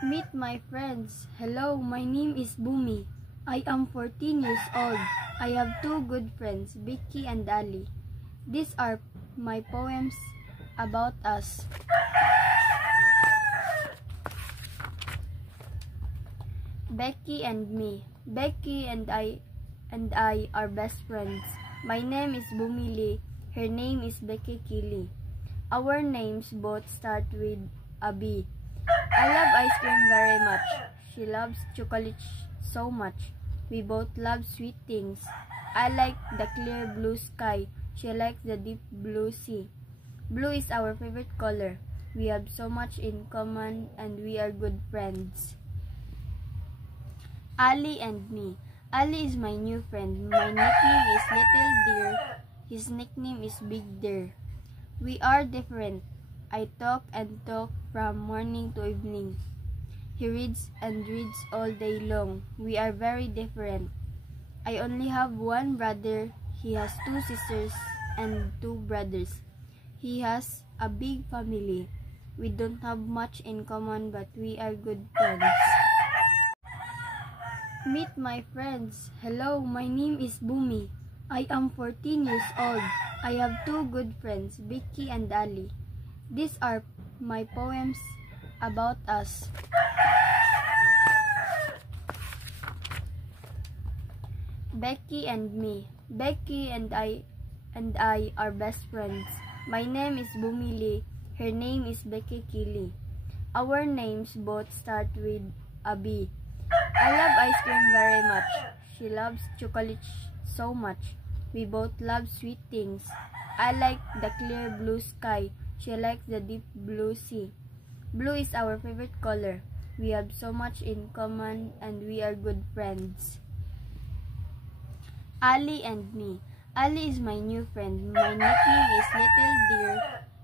Meet my friends. Hello, my name is Bumi. I am 14 years old. I have two good friends, Vicky and Ali. These are my poems about us. Becky and me. Becky and I are best friends. My name is Bumi Lee. Her name is Becky Kili. Our names both start with a B. I love ice cream very much. She loves chocolate so much. We both love sweet things. I like the clear blue sky. She likes the deep blue sea. Blue is our favorite color. We have so much in common and we are good friends. Ali and me. Ali is my new friend. My nickname is Little Deer. His nickname is Big Deer. We are different. I talk and talk from morning to evening. He reads and reads all day long. We are very different. I only have one brother. He has two sisters and two brothers. He has a big family. We don't have much in common, but we are good friends. Meet my friends. Hello, my name is Bumi. I am 14 years old. I have two good friends, Vicky and Ali. These are my poems about us. Becky and me. Becky and I are best friends. My name is Bumi Lee. Her name is Becky Kili. Our names both start with a B. I love ice cream very much. She loves chocolate so much. We both love sweet things. I like the clear blue sky. She likes the deep blue sea. Blue is our favorite color. We have so much in common and we are good friends. Ali and me. Ali is my new friend. My nickname is Little Deer.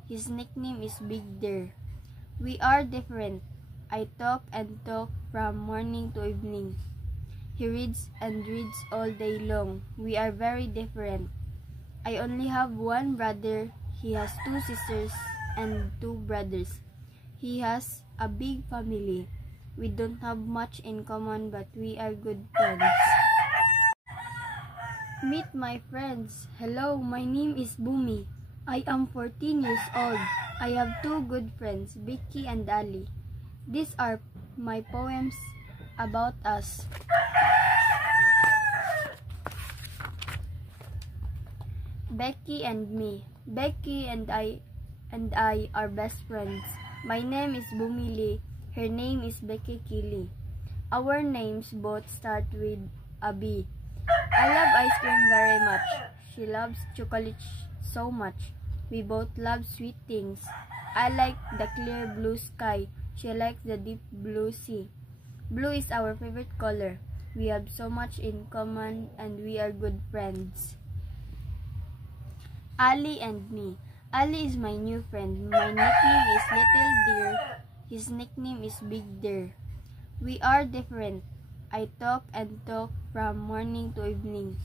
His nickname is Big Deer. We are different. I talk and talk from morning to evening. He reads and reads all day long. We are very different. I only have one brother. He has two sisters and two brothers. He has a big family. We don't have much in common, but we are good friends. Meet my friends. Hello, my name is Bumi. I am 14 years old. I have two good friends, Vicky and Ali. These are my poems about us. Becky and me. Becky and I are best friends. My name is Bumi Lee. Her name is Becky Kili. Our names both start with a B. I love ice cream very much. She loves chocolate so much. We both love sweet things. I like the clear blue sky. She likes the deep blue sea. Blue is our favorite color. We have so much in common and we are good friends. Ali and me. Ali is my new friend. My nickname is Little Deer. His nickname is Big Deer. We are different. I talk and talk from morning to evening.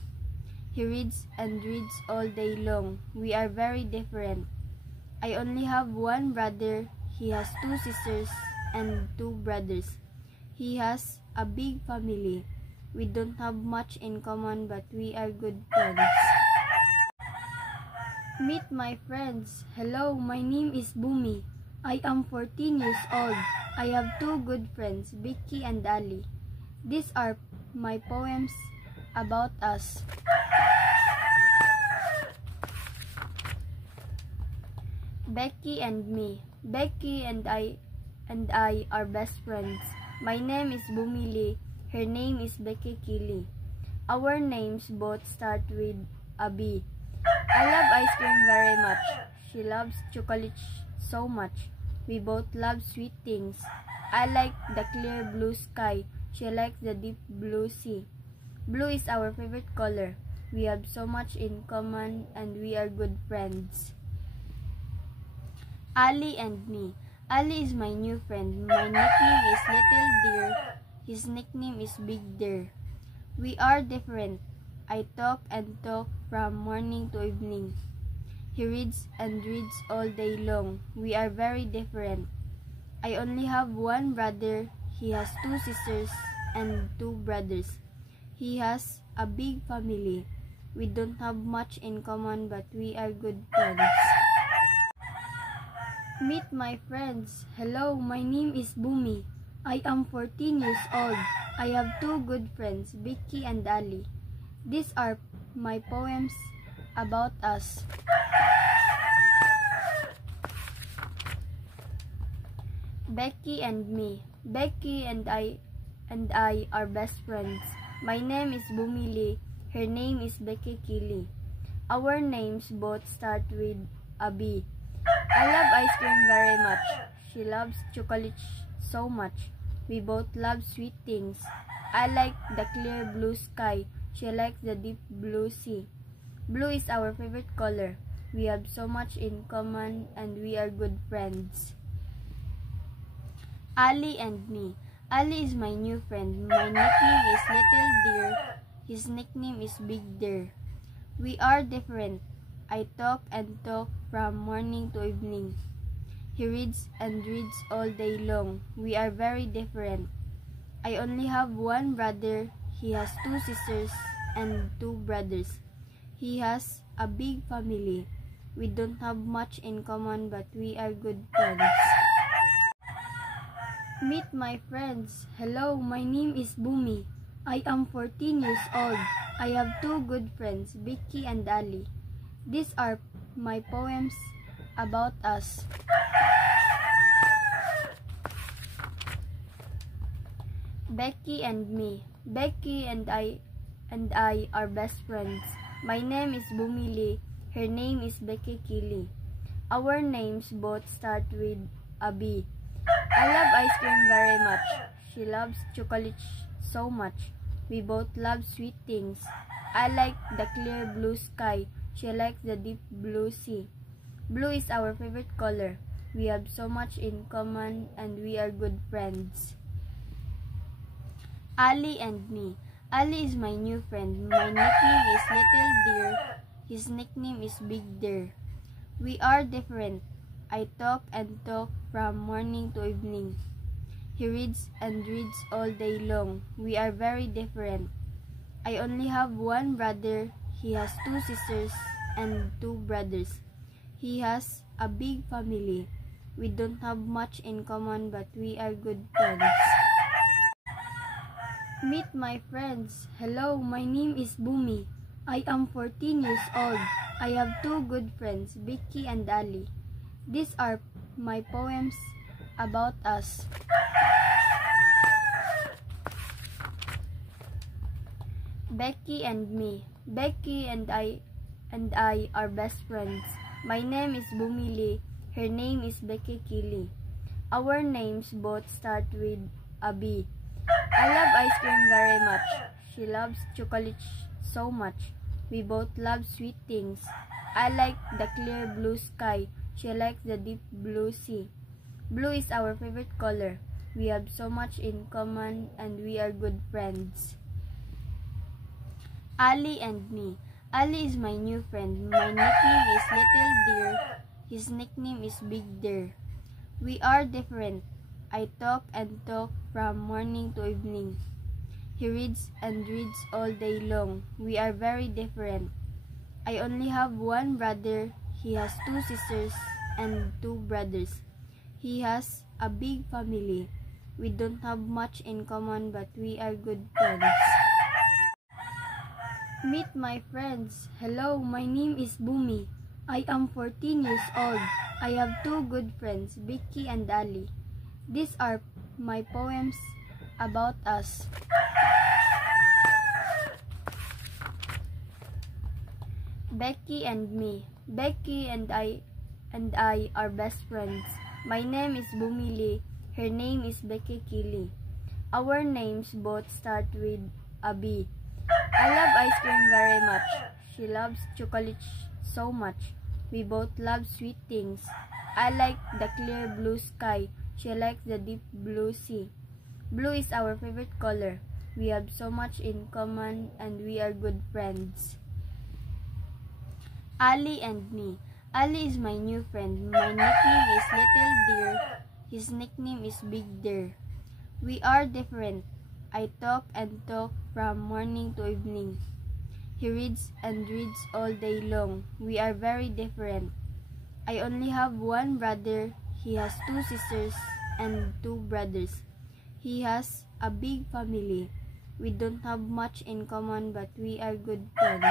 He reads and reads all day long. We are very different. I only have one brother. He has two sisters and two brothers. He has a big family. We don't have much in common, but we are good friends. Meet my friends. Hello, my name is Bumi. I am 14 years old. I have two good friends, Vicky and Ali. These are my poems about us. Becky and me. Becky and I are best friends. My name is Bumi Lee. Her name is Becky Kili. Our names both start with a B. I love ice cream very much. She loves chocolate so much. We both love sweet things. I like the clear blue sky. She likes the deep blue sea. Blue is our favorite color. We have so much in common and we are good friends. Ali and me. Ali is my new friend. My nickname is Little Deer. His nickname is Big Deer. We are different. I talk and talk from morning to evening. He reads and reads all day long. We are very different. I only have one brother. He has two sisters and two brothers. He has a big family. We don't have much in common, but we are good friends. Meet my friends. Hello, my name is Bumi. I am 14 years old. I have two good friends, Vicky and Ali. These are my poems about us. Becky and me. Becky and I are best friends. My name is Bumili. Her name is Becky Kili. Our names both start with a B. I love ice cream very much. She loves chocolate so much. We both love sweet things. I like the clear blue sky. She likes the deep blue sea. Blue is our favorite color. We have so much in common and we are good friends. Ali and me. Ali is my new friend. My nickname is Little Deer. His nickname is Big Deer. We are different. I talk and talk from morning to evening. He reads and reads all day long. We are very different. I only have one brother. He has two sisters and two brothers. He has a big family. We don't have much in common, but we are good friends. Meet my friends. Hello, my name is Bumi. I am 14 years old. I have two good friends, Vicky and Ali. These are my poems about us. Becky and me. Becky and I are best friends. My name is Bumili. Her name is Becky Kili. Our names both start with a B. I love ice cream very much. She loves chocolate so much. We both love sweet things. I like the clear blue sky. She likes the deep blue sea. Blue is our favorite color. We have so much in common and we are good friends. Ali and me. Ali is my new friend. My nickname is Little Deer. His nickname is Big Deer. We are different. I talk and talk from morning to evening. He reads and reads all day long. We are very different. I only have one brother. He has two sisters and two brothers. He has a big family. We don't have much in common, but we are good friends. Meet my friends. Hello, my name is Bumi. I am 14 years old. I have two good friends, Vicky and Ali. These are my poems about us. Becky and me. Becky and I are best friends. My name is Bumili. Her name is Becky Kili. Our names both start with a B. I love ice cream very much. She loves chocolate so much. We both love sweet things. I like the clear blue sky. She likes the deep blue sea. Blue is our favorite color. We have so much in common and we are good friends. Ali and me. Ali is my new friend. My nickname is Little Deer. His nickname is Big Deer. We are different. I talk and talk from morning to evening. He reads and reads all day long. We are very different. I only have one brother. He has two sisters and two brothers. He has a big family. We don't have much in common, but we are good friends. Meet my friends. Hello, my name is Bumi. I am 14 years old. I have two good friends, Vicky and Ali. These are my poems about us. Becky and me. Becky and I are best friends. My name is Bumili. Her name is Becky Kili. Our names both start with a B. I love ice cream very much. She loves chocolate so much. We both love sweet things. I like the clear blue sky. She likes the deep blue sea. Blue is our favorite color. We have so much in common and we are good friends. Ali and me. Ali is my new friend. My nickname is Little Deer. His nickname is Big Deer. We are different. I talk and talk from morning to evening. He reads and reads all day long. We are very different. I only have one brother. He has 2 sisters and 2 brothers. He has a big family. We don't have much in common, but we are good friends.